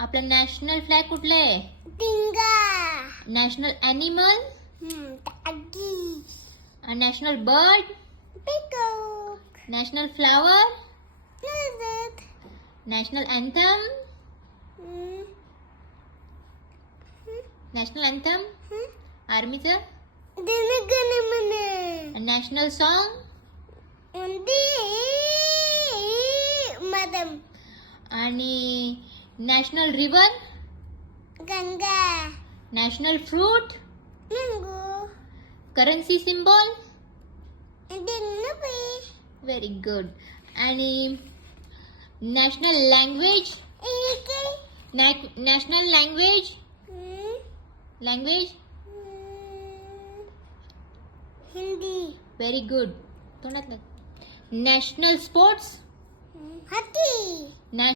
आपला national flag कुठला आहे? तिंगा. National animal? टाकी. National bird? Peacock. National flower? लizard. National anthem? नॅशनल अँथम आर्मीचं? जनगणमन. National song? मदम. आणि national river? Ganga. National fruit? Mango. Currency symbol? रुपये. Very good. आणि national language? National language? Language? Hindi. Very good. तोंडात नॅशनल स्पोर्ट्स? हाती.